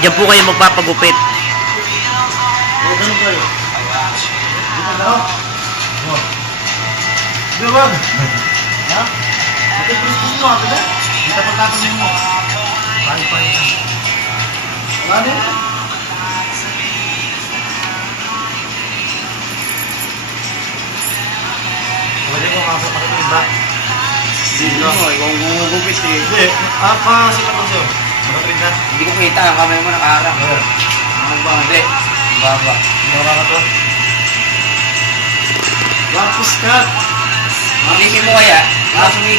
Diyan po kayo magpapagupit. O, ganun kayo. Dito na, oh. Oh. Di ba? Ha? Ito yung gusto mo, ito na. Dito pagkakasin mo. Pahit-pahit na. Wala na yun. Pwede mo makasapakit yung iba. Hindi mo, ikaw ang gugupit eh. Hindi, sikat ko sa'yo. Makatrin ka. Hindi ko kita, ang kamay mo nakaharap. Oo. Ano ba? Hindi. Baba. Hindi ka makato. Wapos ka. Mamili mo kaya, sumili.